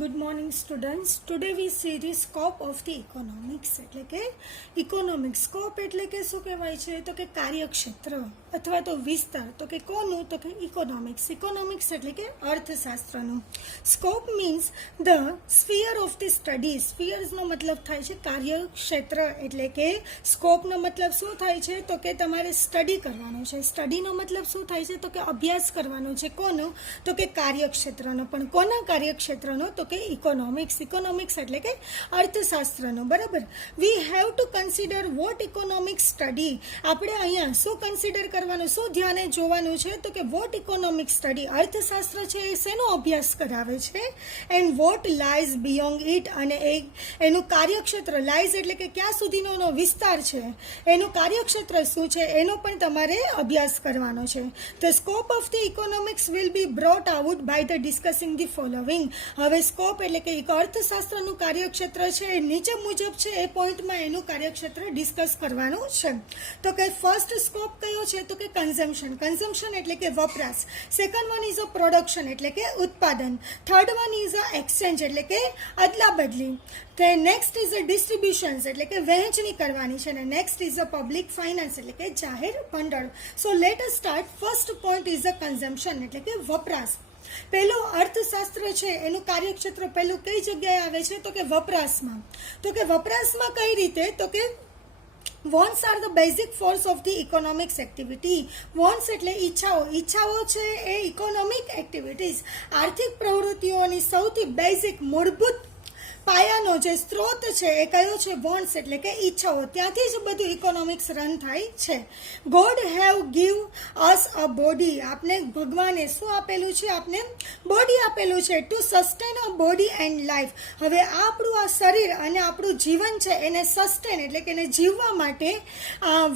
Good morning students. Today we see the scope of the economics. એટલે કે economics scope એટલે કે શું કહેવાય છે તો કે કાર્યક્ષેત્ર અથવા તો વિસ્તાર તો કે કોનું તો કે ઇકોનોમિક્સ એટલે કે અર્થશાસ્ત્રનું. Scope means the sphere of the study. સ્ફિયર્સનો મતલબ થાય છે કાર્યક્ષેત્ર એટલે કે સ્કોપનો મતલબ શું થાય છે તો કે તમારે સ્ટડી કરવાનો છે. સ્ટડીનો મતલબ શું થાય છે તો કે અભ્યાસ કરવાનો છે. કોનો તો કે કાર્યક્ષેત્રનો. પણ કોના કાર્યક્ષેત્રનો તો કે ઇકોનોમિક્સ એટલે કે અર્થશાસ્ત્રનો. બરાબર. We have to consider what economics study. આપણે અહીંયા શું કન્સિડર કરવાનું, શું ધ્યાને જોવાનું છે તો કે વોટ ઇકોનોમિક્સ સ્ટડી. અર્થશાસ્ત્ર છે એ શેનો અભ્યાસ કરાવે છે and what lies beyond it. અને એનું કાર્યક્ષેત્ર લાઇઝ એટલે કે ક્યાં સુધીનો એનો વિસ્તાર છે, એનું કાર્યક્ષેત્ર શું છે એનો પણ તમારે અભ્યાસ કરવાનો છે. The scope of the economics will be brought out by the discussing the following. હવે સ્કોપ એટલે કે અર્થશાસ્ત્રનું કાર્યક્ષેત્ર છે એ નીચે મુજબ છે. એ પોઈન્ટમાં એનું કાર્યક્ષેત્ર ડિસ્કસ કરવાનું છે. તો કે ફર્સ્ટ સ્કોપ કયો છે તો કે કન્ઝમ્પશન એટલે કે વપરાશ. Second one is a production એટલે કે ઉત્પાદન. Third one is a exchange એટલે કે અદલા બદલી. તે નેક્સ્ટ ઇઝ અ ડિસ્ટ્રીબ્યુશન્સ એટલે કે વહેંચણી કરવાની છે. અને next is a public finance એટલે કે જાહેર ભંડોળ. So let us start. First point is a consumption એટલે કે વપરાશ. પહેલું અર્થશાસ્ત્ર છે એનું કાર્યક્ષેત્ર પહેલું કઈ જગ્યાએ આવે છે તો કે વપરાશમાં. તો કે વપરાશમાં કઈ રીતે તો કે wants are the basic force of the economics activity. Wants એટલે ઈચ્છાઓ છે એ ઇકોનોમિક એક્ટિવિટીઝ આર્થિક પ્રવૃત્તિઓની સૌથી બેઝિક મૂળભૂત પાયાનો જે સ્ત્રોત છે એ કયો છે વોન્ટ્સ એટલે કે ઈચ્છાઓ. ત્યાંથી જ બધું ઇકોનોમિક્સ રન થાય છે. God have give us a body. આપને ભગવાને શું આપેલું છે, આપને બોડી આપેલું છે two sustain a body and life. હવે આપણું આ શરીર અને આપણું જીવન છે એને સસ્ટેન એટલે કે એને જીવવા માટે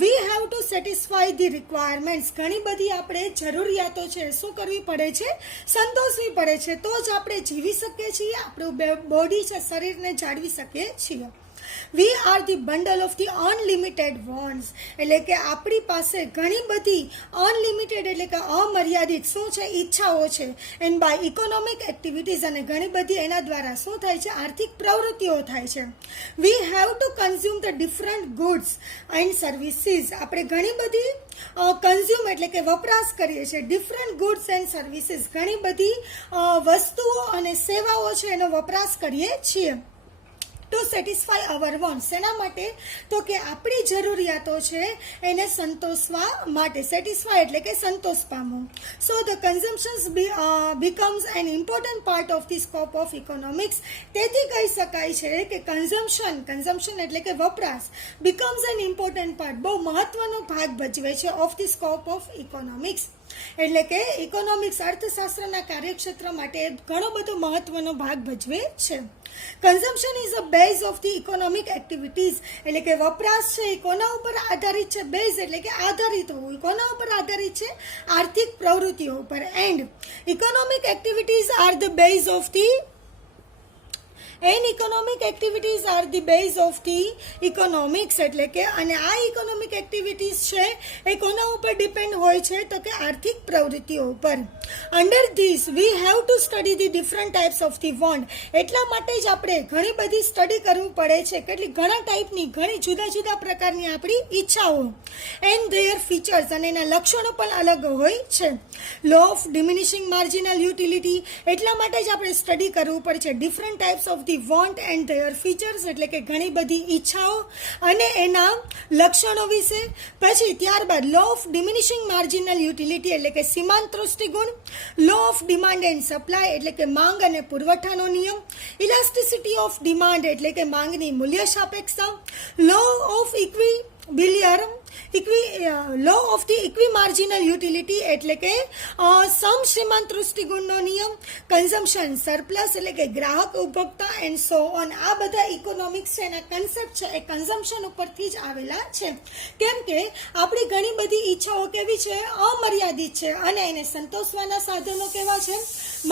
વી have two satisfy the requirements. ઘણી બધી આપણે જરૂરિયાતો છે શું કરવી પડે છે, સંતોષવી પડે છે. તો જ આપણે જીવી શકીએ છીએ, આપણું બોડી છે શરીરને જાળવી શકીએ છીએ. We are the bundle of the unlimited wants એટલે કે આપણી પાસે ઘણી બધી અનલિમિટેડ એટલે કે અમર્યાદિત શું છે ઈચ્છાઓ છે. એન્ડ બાય ઇકોનોમિક એક્ટિવિટીઝ અને ઘણી બધી એના દ્વારા શું થાય છે આર્થિક પ્રવૃત્તિઓ થાય છે. વી have two consume the different goods and services. આપણે ઘણી બધી કન્ઝ્યુમ એટલે કે વપરાશ કરીએ છીએ. ડિફરન્ટ ગુડ્સ એન્ડ સર્વિસીસ ઘણી બધી વસ્તુઓ અને સેવાઓ છે એનો વપરાશ કરીએ છીએ. ટુ સેટિસ્ફાય અવર વોન્ટ્સ. શેના માટે તો કે આપણી જરૂરિયાતો છે એને સંતોષવા માટે. સેટિસ્ફાય એટલે કે સંતોષ પામવું. So the consumptions becomes an important part of the scope of economics. તેથી કહી શકાય છે કે કન્ઝમ્પશન એટલે કે વપરાશ બીકમ્સ એન ઇમ્પોર્ટન્ટ પાર્ટ બહુ મહત્વનો ભાગ ભજવે છે of the scope of economics. એટલે કે ઇકોનોમિક્સ અર્થશાસ્ત્રના કાર્યક્ષેત્ર માટે ઘણો બધો મહત્વનો ભાગ ભજવે છે. Consumption is a base of the economic activities એટલે કે વપરાશ છે એ કોના ઉપર આધારિત છે, બેઝ એટલે કે આધારિત હોવું. કોના ઉપર આધારિત છે, આર્થિક પ્રવૃત્તિઓ ઉપર. And economic activities are the base of the economic activities are the base of the economics એટલે કે અને આ ઇકોનોમિક એક્ટિવિટીઝ છે એ કોના ઉપર ડિપેન્ડ હોય છે તો કે આર્થિક પ્રવૃત્તિઓ ઉપર. Under this V have to study the different types of the want. એટલા માટે જ આપણે ઘણી બધી સ્ટડી કરવું પડે છે. કેટલી ઘણા ટાઈપની ઘણી જુદા જુદા પ્રકારની આપણી ઈચ્છાઓ એન્ડ ધેયર ફીચર્સ અને એના લક્ષણો પણ અલગ હોય છે. લો ઓફ ડિમિનિશિંગ માર્જિનલ યુટિલિટી એટલા માટે જ આપણે સ્ટડી કરવું પડે છે. Different types of the want and their features એટલે કે ઘણી બધી ઈચ્છાઓ અને એના લક્ષણો વિશે. પછી ત્યારબાદ law of diminishing marginal utility એટલે કે સીમાંત દૃષ્ટિગુણ. Law of demand and supply એટલે કે માંગ અને પુરવઠાનો નિયમ. ઇલાસ્ટિસિટી ઓફ ડિમાન્ડ એટલે કે માંગની મૂલ્ય સાપેક્ષતા. Law of law of the equi marginal utility એટલે કે સમશ્રીમાંત દૃષ્ટિગુણનો નિયમ. કન્ઝમ્પશન સરપ્લસ એટલે કે ગ્રાહક ઉપભોક્તા એન્ડ સો ઓન. આ બધા ઇકોનોમિક્સ છે એના કન્સેપ્ટ છે એ કન્ઝમ્પશન ઉપરથી જ આવેલા છે. કેમ કે આપણી ઘણી બધી ઈચ્છાઓ કેવી છે, અમર્યાદિત છે અને એને સંતોષવાના સાધનો કેવા છે,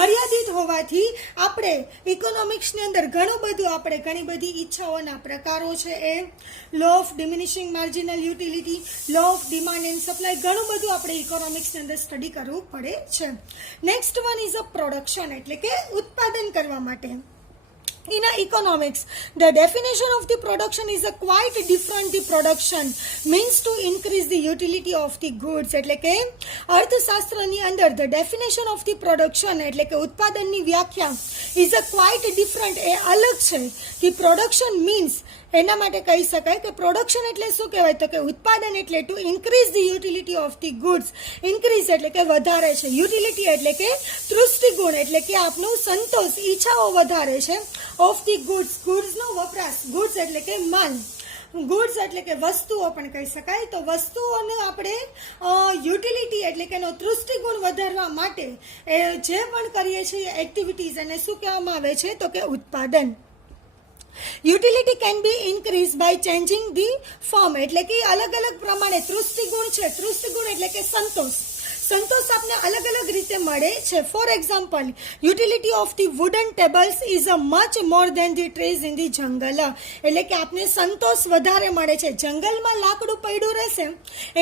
મર્યાદિત હોવાથી આપણે ઇકોનોમિક્સની અંદર ઘણી બધી ઈચ્છાઓના પ્રકારો છે એ law of diminishing marginal utility, law of demand and supply ઘણું બધું આપણે ઇકોનોમિક્સની અંદર સ્ટડી કરવું પડે છે. Next one is a production એટલે કે ઉત્પાદન કરવા માટે. In economics, the definition of the production is a quite different. The production means to increase the utility of the goods. એટલે કે અર્થશાસ્ત્રની અંદર the definition of the production એટલે કે ઉત્પાદનની વ્યાખ્યા is a quite different. એ અલગ છે. The production means એના માટે કહી શકાય કે પ્રોડક્શન એટલે શું કહેવાય તો કે ઉત્પાદન એટલે two increase the utility of the goods. Increase એટલે કે વધારે છે. યુટિલિટી એટલે કે તૃષ્ટિગુણ એટલે કે આપનું સંતોષ ઈચ્છાઓ વધારે છે. ઓફ ધી ગુડ્સ, ગુડ્સનો વપરાશ. ગુડ્સ એટલે કે માલ. ગુડ્સ એટલે કે વસ્તુઓ પણ કહી શકાય. તો વસ્તુઓને આપણે યુટિલિટી એટલે કે એનો તૃષ્ટિગુણ વધારવા માટે જે પણ કરીએ છીએ એક્ટિવિટીઝ એને શું કહેવામાં આવે છે તો કે ઉત્પાદન. Utility can be increase by changing the form એટલે કે અલગ અલગ પ્રમાણે તૃષ્ટિગુણ છે. તૃષ્ટિગુણ એટલે કે સંતોષ. સંતોષ આપને અલગ અલગ રીતે મળે છે. For example, utility of the wooden tables is a much more than the trees in the jungle. એટલે કે આપને સંતોષ વધારે મળે છે. જંગલમાં લાકડું પડ્યું રહેશે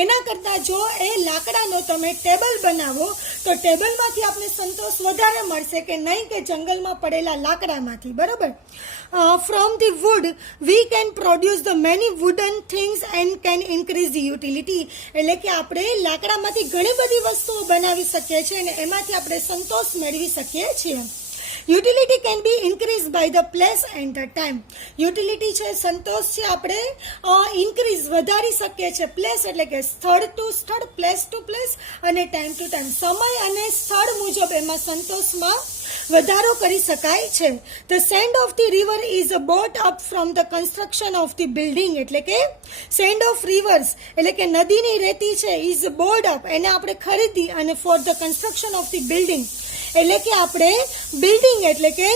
એના કરતાં જો એ લાકડાનો તમે ટેબલ બનાવો તો ટેબલમાંથી આપને સંતોષ વધારે મળશે કે નહીં કે જંગલમાં પડેલા લાકડામાંથી. બરાબર. From the wood we can produce the many wooden things and can increase the utility. એટલે કે આપણે લાકડામાંથી ઘણી બધી વસ્તુઓ બનાવી શકીએ છીએ અને એમાંથી આપણે સંતોષ મેળવી શકીએ છીએ. Utility can be increase by the place and the time. Utility છે, સંતોષ છે, આપણે ઇન્ક્રીઝ વધારી શકીએ છીએ. પ્લેસ એટલે કે સ્થળ ટુ સ્થળ, પ્લેસ ટુ પ્લેસ અને ટાઈમ ટુ ટાઈમ. સમય અને સ્થળ મુજબ એમાં સંતોષમાં વધારો કરી શકાય છે. The sand of the river is boat up from the construction of the building. એટલે કે સેન્ડ ઓફ રિવર્સ એટલે કે નદીની રેતી છે ઇઝ બોર્ડ અપ, એને આપણે ખરીદી અને for the construction of the building એટલે કે આપણે બિલ્ડિંગ એટલે કે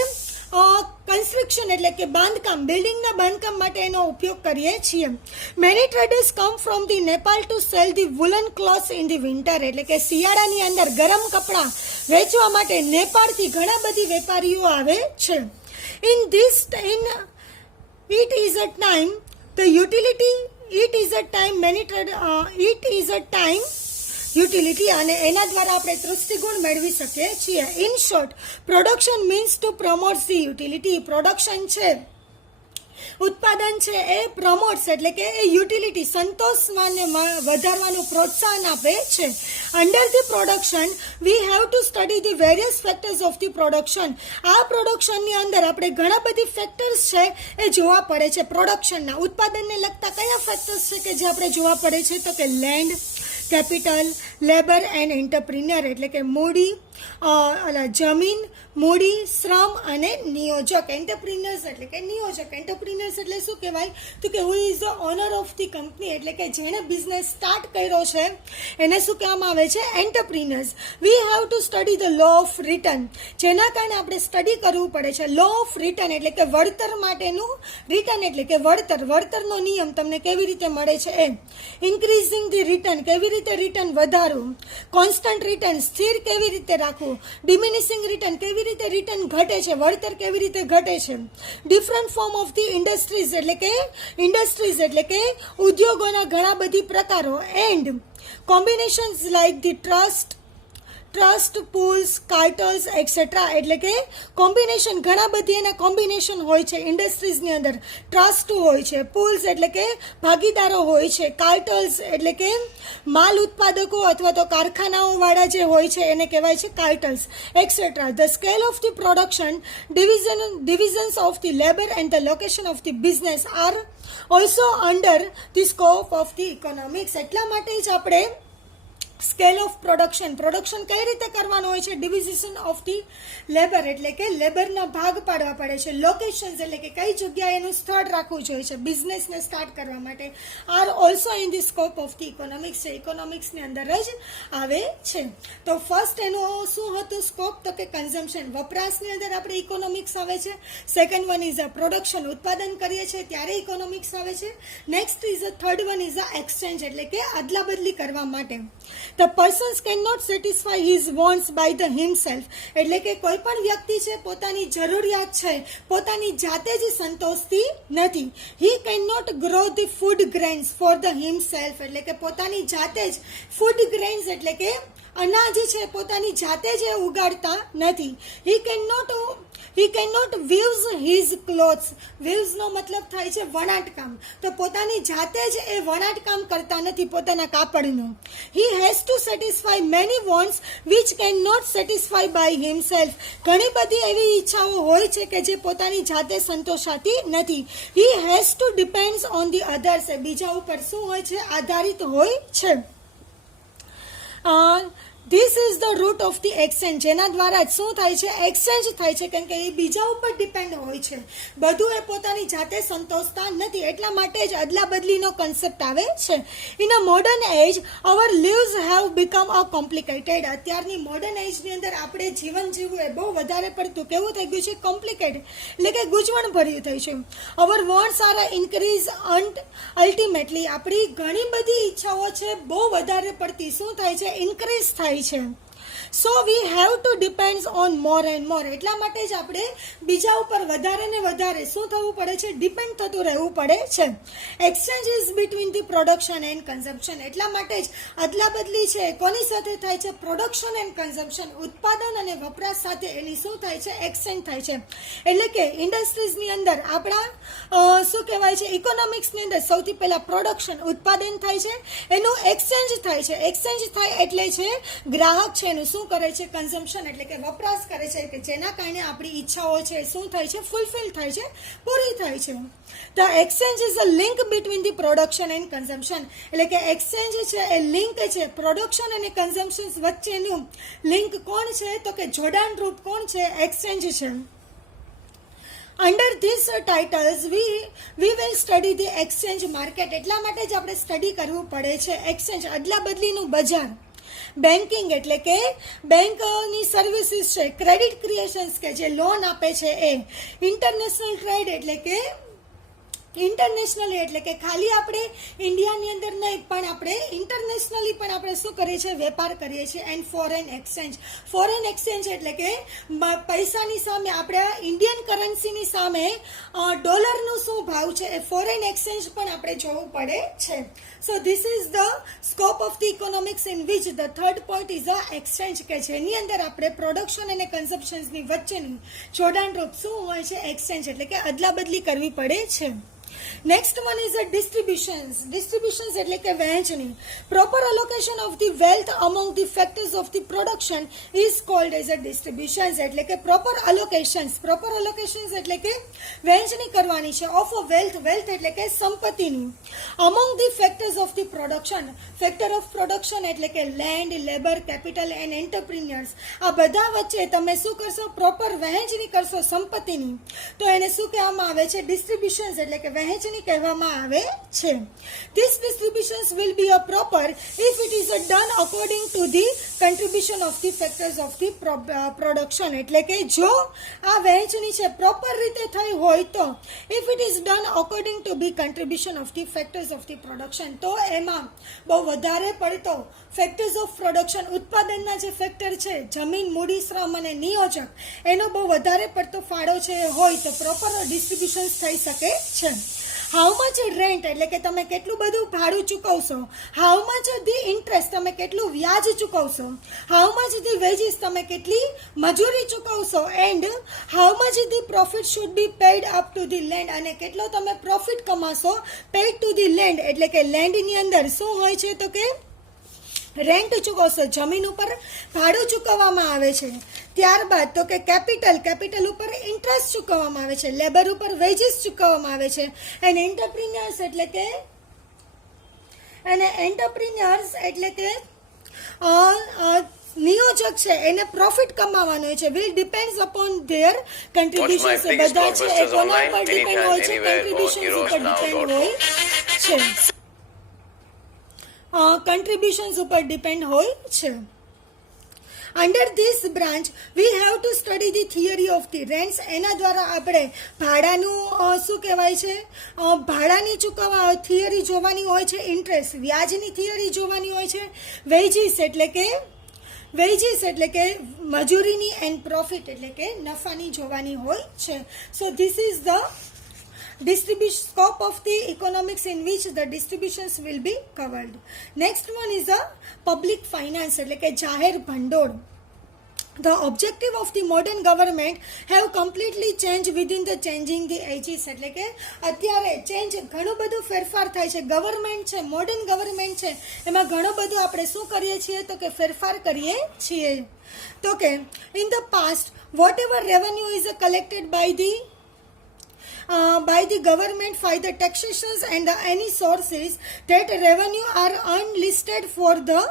કન્સ્ટ્રક્શન એટલે કે બાંધકામ, બિલ્ડિંગના બાંધકામ માટે એનો ઉપયોગ કરીએ છીએ. Many traders come from the Nepal to sell the woollen clothes in the winter. એટલે કે શિયાળાની અંદર ગરમ કપડાં વેચવા માટે નેપાળથી ઘણા બધી વેપારીઓ આવે છે. It is a time the utility it is a time utility અને એના દ્વારા આપણે તૃષ્ટિગુણ મેળવી શકીએ છીએ. In short, production means to promote the utility. Production છે, ઉત્પાદન છે, એ પ્રમોટ્સ એટલે કે એ યુટિલિટી સંતોષવાને વધારવાનું પ્રોત્સાહન આપે છે. Under the production V have to study the various factors of the production. આ પ્રોડક્શનની અંદર આપણે ઘણા બધી ફેક્ટર્સ છે એ જોવા પડે છે. પ્રોડક્શનના ઉત્પાદનને લગતા કયા ફેક્ટર્સ છે કે જે આપણે જોવા પડે છે તો કે land, capital, labour and entrepreneur એટલે કે મૂડી, જમીન, મૂડી, શ્રમ અને નિયોજક. એન્ટરપ્રિન્યોર્સ એટલે કે નિયોજક. એન્ટરપ્રિન્યોર્સ એટલે શું કહેવાય તો કે who is the owner of the company એટલે કે જેણે બિઝનેસ સ્ટાર્ટ કર્યો છે એને શું કહેવામાં આવે છે entrepreneurs. We have to study the law of return. જેના કારણે આપણે સ્ટડી કરવું પડે છે. લો ઓફ રિટર્ન એટલે કે વળતર માટેનું, રિટર્ન એટલે કે વળતર, વળતરનો નિયમ તમને કેવી રીતે મળે છે એ. ઇન્ક્રીઝિંગ ધી રિટર્ન, કેવી રીતે રિટર્ન વધારવું. કોન્સ્ટન્ટ રિટર્ન, સ્થિર કેવી રીતે રાખવું. ડિમિનિશિંગ રિટર્ન, કેવી રીતે રિટર્ન ઘટે છે, વળતર કેવી રીતે ઘટે છે. Different form of the industries એટલે કે ઉદ્યોગોના ઘણા બધી પ્રકારો. And combinations like the trust, pools, cartels etcetera. એટલે કે કોમ્બિનેશન, ઘણા બધી એના કોમ્બિનેશન હોય છે ઇન્ડસ્ટ્રીઝની અંદર. ટ્રસ્ટ હોય છે, પૂલ્સ એટલે કે ભાગીદારો હોય છે, કાર્ટલ્સ એટલે કે માલ ઉત્પાદકો અથવા તો કારખાનાઓવાળા જે હોય છે એને કહેવાય છે cartels etcetera. The scale of the production, divisions of the labor and the location of the business are also under the scope of the economics. એટલા માટે જ આપણે સ્કેલ ઓફ પ્રોડક્શન કઈ રીતે કરવાનું હોય છે. ડિવિઝન ઓફ ધી લેબર એટલે કે લેબરના ભાગ પાડવા પડે છે. લોકેશન્સ એટલે કે કઈ જગ્યાએ એનું સ્થળ રાખવું જોઈએ છે બિઝનેસને સ્ટાર્ટ કરવા માટે. Are also in the scope of the economics છે, ઇકોનોમિક્સની અંદર જ આવે છે. તો ફર્સ્ટ એનું શું હતું સ્કોપ તો કે કન્ઝમ્પશન, વપરાશની અંદર આપણે ઇકોનોમિક્સ આવે છે. Second one is a production, ઉત્પાદન કરીએ છીએ ત્યારે ઇકોનોમિક્સ આવે છે. Next is a third one is a exchange એટલે કે અદલા બદલી કરવા માટે. The persons cannot satisfy his wants by the himself. એટલે કે કોઈ પણ વ્યક્તિ છે પોતાની જરૂરિયાત છે પોતાની જાતે જ સંતોષતી નથી. He cannot grow the food grains for the himself. એટલે કે પોતાની જાતે જ ફૂડ ગ્રેન્સ એટલે કે અનાજ છે પોતાની જાતે જ ઉગાડતા નથી. He cannot he can not weaves his clothes. વીવ્સનો મતલબ થાય છે વણાટકામ. તો પોતાની જાતે જ એ વણાટકામ કરતા નથી પોતાના કાપડનું. He has to satisfy many wants which can not satisfy by himself. ઘણી બધી એવી ઈચ્છાઓ હોય છે કે જે પોતાની જાતે સંતોષાતી નથી. He has to depends on the others. બીજા ઉપર શું હોય છે? આધારિત હોય છે. This is the root of the exchange. જેના દ્વારા શું થાય છે? એક્સચેન્જ થાય છે, કેમ કે એ બીજા ઉપર ડિપેન્ડ હોય છે. બધું એ પોતાની જાતે સંતોષતા નથી, એટલા માટે જ અદલા બદલીનો કન્સેપ્ટ આવે છે. In a modern age our lives have become a complicated. અત્યારની મોડર્ન એજની અંદર આપણે જીવન જીવવું એ બહુ વધારે પડતું કેવું થઈ ગયું છે? કોમ્પ્લિકેટેડ, એટલે કે ગૂંચવણ ભર્યું થઈ છે. અવર વોન્ટ્સ આર ઇન્ક્રીઝ અંડ અલ્ટિમેટલી. આપણી ઘણી બધી ઈચ્છાઓ છે બહુ વધારે પડતી શું થાય છે? ઇન્ક્રીઝ થાય છે. So we have to depend on more and more. એટલા માટે જ આપણે બીજા ઉપર વધારે ને વધારે શું થવું પડે છે? ડિપેન્ડ થતું રહેવું પડે છે. Exchange is between the production and consumption. એટલા માટે જ અદલા બદલી છે કોની સાથે થાય છે? Production and consumption. ઉત્પાદન અને વપરાશ સાથે એની શું થાય છે? એક્સચેન્જ થાય છે. એટલે કે ઇન્ડસ્ટ્રીઝની અંદર આપણા શું કહેવાય છે? ઇકોનોમિક્સની અંદર સૌથી પહેલાં પ્રોડક્શન ઉત્પાદન થાય છે, એનું એક્સચેન્જ થાય છે. એક્સચેન્જ થાય એટલે છે ગ્રાહક છે એનું શું કરે છે? કન્ઝમ્પશન એટલે કે વપરાશ કરે છે, કે જેના કારણે આપણી ઈચ્છાઓ છે શું થાય છે? ફૂલફિલ થાય છે, પૂરી થાય છે. The exchange is a link between the production and consumption. એટલે કે એક્સચેન્જ છે એ લિંક છે પ્રોડક્શન અને કન્ઝમ્પશન વચ્ચેનું. લિંક કોણ છે? તો કે જોડાણ રૂપ કોણ છે? એક્સચેન્જ છે. Under this titles we will study the exchange market. એટલા માટે જ આપણે સ્ટડી કરવું પડે છે એક્સચેન્જ, અદલા બદલીનું બજાર. બેન્કિંગ એટલે કે બેંકની સર્વિસીસ છે. ક્રેડિટ ક્રિએશન્સ કે જે લોન આપે છે એ. ઇન્ટરનેશનલ ટ્રેડ એટલે કે ઇન્ટરનેશનલી એટલે કે ખાલી આપણે ઇન્ડિયાની અંદર નહીં પણ આપણે ઇન્ટરનેશનલી પણ આપણે શું કરીએ છીએ? વેપાર કરીએ છીએ. And foreign exchange. Foreign exchange એટલે કે પૈસાની સામે આપણે ઇન્ડિયન કરન્સીની સામે ડોલરનું શું ભાવ છે એ ફોરેન એક્સચેન્જ પણ આપણે જોવું પડે છે. સો this is the scope of the economics in which the third point is a exchange, કે જેની અંદર આપણે પ્રોડક્શન અને કન્ઝમ્પશન્સની વચ્ચેનું જોડાણરૂપ શું હોય છે? એક્સચેન્જ એટલે કે અદલા બદલી કરવી પડે છે. Next one is a distributions. Distributions એટલે કે વહેંચણી. Proper allocation of the wealth among the factors of the production is called as a distributions. એટલે કે પ્રોપર અલોકેશન્સ. પ્રોપર અલોકેશન્સ એટલે કે વહેંચણી કરવાની છે ઓફ અ વેલ્થ. વેલ્થ એટલે કે સંપત્તિની. Among the factors of the production. Factor of production એટલે કે land, labour, capital and entrepreneurs. આ બધા વચ્ચે તમે શું કરશો? પ્રોપર વહેંચણી કરશો સંપત્તિની, તો એને શું કહેવામાં આવે છે? ડિસ્ટ્રીબ્યુશન્સ એટલે કે વહેંચણી કહેવામાં આવે છે. This distributions will be a proper if it is done according to the contribution of the factors of the production. એટલે કે જો આ વહેંચણી છે પ્રોપર રીતે થઈ હોય તો if it is done according to the contribution of the factors of the production, તો એમાં બહુ વધારે પડતો ફેક્ટર્સ ઓફ પ્રોડક્શન ઉત્પાદનના જે ફેક્ટર છે જમીન, મૂડી, શ્રમ અને નિયોજક એનો બહુ વધારે પડતો ફાળો છે હોય તો પ્રોપર ડિસ્ટ્રીબ્યુશન્સ થઈ શકે છે. હાઉ મચ રેન્ટ એટલે કે તમે કેટલું બધું ભાડું ચૂકવશો. હાઉ મચ ધી ઇન્ટરેસ્ટ તમે કેટલું વ્યાજ ચૂકવશો. હાઉ મચ ધી વેજીસ તમે કેટલી મજૂરી ચૂકવશો. And how much the profit should be paid up to the land. અને કેટલો તમે પ્રોફિટ કમાશો પેઇડ ટુ ધી લેન્ડ. એટલે કે લેન્ડની અંદર શું હોય છે? તો કે રેન્ટ ચૂકવશો, જમીન ઉપર ભાડું ચૂકવવામાં આવે છે. ત્યારબાદ તો કે કેપિટલ ઉપર ઇન્ટરેસ્ટ ચૂકવવામાં આવે છે. લેબર ઉપર વેજીસ ચૂકવવામાં આવે છે. એન્ડ એન્ટરપ્રિન્યોર્સ એટલે કે નિયોજક છે એને પ્રોફિટ કમાવાનો હોય છે. Will depends upon their contributions. બધા છે એ કોના પર ડિપેન્ડ હોય છે? કન્ટ્રીબ્યુશન્સ ઉપર ડિપેન્ડ હોય છે. કન્ટ્રીબ્યુશન્સ ઉપર ડિપેન્ડ હોય છે. Under this branch we have to study the theory of the rents. એના દ્વારા આપણે ભાડાનું શું કહેવાય છે? ભાડાની ચૂકવવા થિયરી જોવાની હોય છે. ઇન્ટરેસ્ટ, વ્યાજની થિયરી જોવાની હોય છે. વેજીસ એટલે કે મજૂરીની એન્ડ પ્રોફિટ એટલે કે નફાની જોવાની હોય છે. સો this is the scope of the economics in which the distributions will be covered. Next one is a public finance એટલે કે જાહેર ભંડોળ. the objective of the modern government have completely changed within the changing the ages. એટલે કે અત્યારે change ઘણું બધું ફેરફાર થાય છે. ગવર્મેન્ટ છે, મોડર્ન ગવર્મેન્ટ છે, એમાં ઘણું બધું આપણે શું કરીએ છીએ તો કે ફેરફાર કરીએ છીએ. તો કે in the past whatever revenue is collected by the government by the taxations and any sources, that revenue are unlisted for the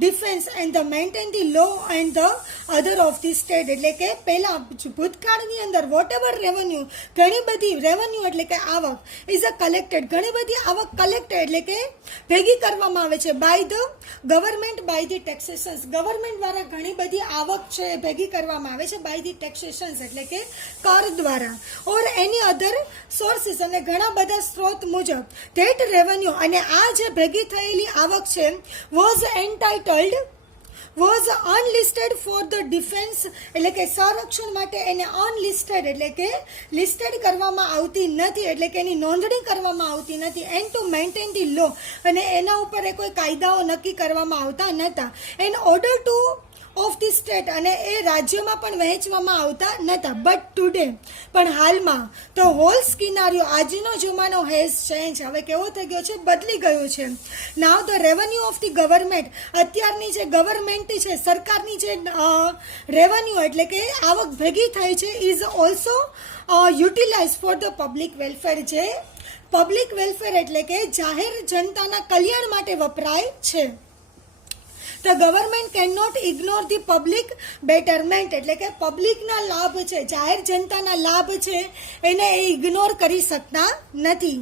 defence and the maintain the law and the other of the state. એટલે કે પહેલા ભૂતકાળની અંદર vote ever revenue, ઘણી બધી revenue એટલે કે આવક ઇઝ અ કલેક્ટેડ, ઘણી બધી આવક કલેક્ટેડ એટલે કે ભેગી કરવામાં આવે છે by the government by the taxations. Government દ્વારા ઘણી બધી આવક છે ભેગી કરવામાં આવે છે બાય ધી ટેક્સેશન્સ એટલે કે કર દ્વારા, ઓર એની અધર સોર્સિસ અને ઘણા બધા સ્ત્રોત મુજબ ધેટ રેવન્યુ, અને આ જે ભેગી થયેલી આવક છે was unlisted for the defence એટલે કે સંરક્ષણ માટે એને અનલિસ્ટેડ એટલે કે લિસ્ટેડ કરવામાં આવતી નથી, એટલે કે એની નોંધણી કરવામાં આવતી નથી. એન્ડ ટુ મેન્ટેન ધી લો, અને એના ઉપર કોઈ કાયદાઓ નક્કી કરવામાં આવતા નહોતા. And order to of the state, અને એ રાજ્યોમાં પણ વહેંચવામાં આવતા નહોતા. બટ ટુડે, પણ હાલમાં તો હોલ સ્કિનારિયો, આજનો જમાનો હેઝ ચેન્જ, હવે કેવો થઈ ગયો છે, બદલી ગયો છે. નાવ the revenue of the government, અત્યારની જે ગવર્મેન્ટ છે, સરકારની જે રેવન્યુ એટલે કે આવક ભેગી થાય છે is also utilise for the public welfare. જે પબ્લિક વેલફેર એટલે કે જાહેર જનતાના કલ્યાણ માટે વપરાય છે. The government cannot ignore the public betterment એટલે કે પબ્લિકના લાભ છે, જાહેર જનતાના લાભ છે, એને એ ઇગ્નોર કરી શકતા નથી.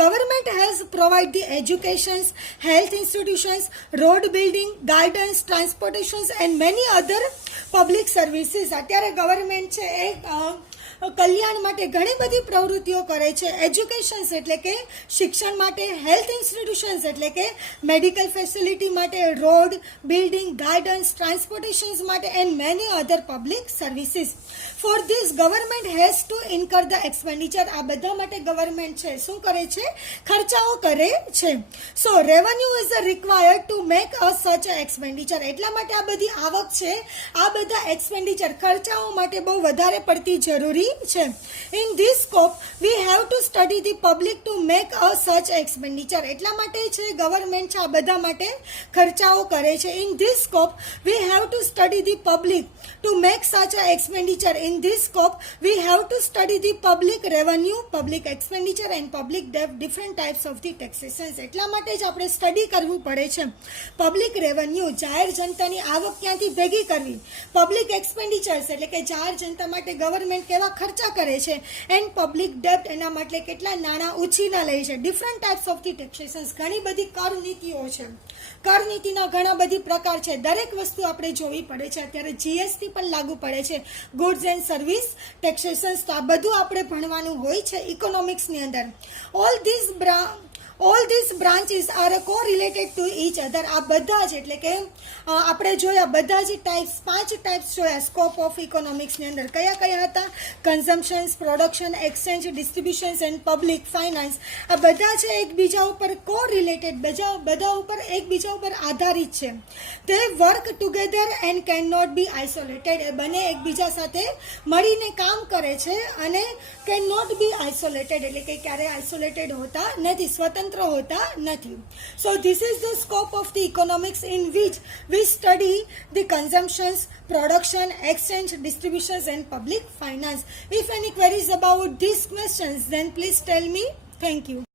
Government has provide the educations, health institutions, road building, gardens, transportations and many other public services. અત્યારે ગવર્મેન્ટ છે એ કલ્યાણ માટે ઘણી બધી પ્રવૃત્તિઓ કરે છે. એજ્યુકેશન્સ એટલે કે શિક્ષણ માટે, હેલ્થ ઇન્સ્ટિટ્યુશન્સ એટલે કે મેડિકલ ફેસિલિટી માટે, રોડ બિલ્ડિંગ, ગાર્ડન્સ, ટ્રાન્સપોર્ટેશન્સ માટે and many other public services. For this government has to incur the expenditure. આ બધા માટે ગવર્મેન્ટ છે શું કરે છે, ખર્ચાઓ કરે છે. So revenue is required to make a such expenditure. એટલા માટે આ બધી આવક છે, આ બધા એક્સપેન્ડિચર ખર્ચાઓ માટે બહુ વધારે પડતી જરૂરી છે. In this scope we have to study the public to make a such expenditure. એટલા માટે છે ગવર્મેન્ટ છે આ બધા માટે ખર્ચાઓ કરે છે. In this scope we have to study the public to make such expenditure. In this scope we have to study the public revenue, public expenditure and public debt, different types of the taxations. એટલા માટે જ આપણે study કરવું પડે છે. Public revenue, જાહેર જનતાની આવક ક્યાંથી ભેગી કરવી. પબ્લિક એક્સપેન્ડિચર્સ એટલે કે જાહેર જનતા માટે ગવર્મેન્ટ કેવા ખર્ચા કરે છે. એન્ડ પબ્લિક ડેપ્ટ, એના માટે કેટલા નાણાં ઉછીના લે છે. ડિફરન્ટ ટાઈપ્સ ઓફ ધી ટેક્સેશન્સ, ઘણી બધી કર નીતિઓ છે. કર નીતિના ઘણા બધી પ્રકાર છે. દરેક વસ્તુ આપણે જોવી પડે છે. અત્યારે જીએસટી પણ લાગુ પડે છે, ગુડ્સ એન્ડ સર્વિસ ટેક્સેશન્સ. તો આ બધું આપણે ભણવાનું હોય છે ઇકોનોમિક્સની અંદર. All this branches are correlated to each other. આ બધા જ એટલે કે આપણે જોયા બધા જ ટાઈપ્સ, 5 ટાઈપ્સ જોયા સ્કોપ ઓફ ઇકોનોમિક્સની અંદર. કયા કયા હતા? Consumptions, production, exchange, distributions and public finance. આ બધા છે એકબીજા ઉપર કોરિલેટેડ, બધા ઉપર એકબીજા ઉપર આધારિત છે. તે work together and can not be isolated. એ બંને એકબીજા સાથે મળીને કામ કરે છે અને કેન નોટ બી આઇસોલેટેડ એટલે કે ક્યારે આઇસોલેટેડ હોતા નથી, સ્વતંત્ર હોતા નથી. So this is the scope of the economics in which we study the consumptions, production, exchange, distributions and public finance. If any queries about these questions, then please tell me. Thank you.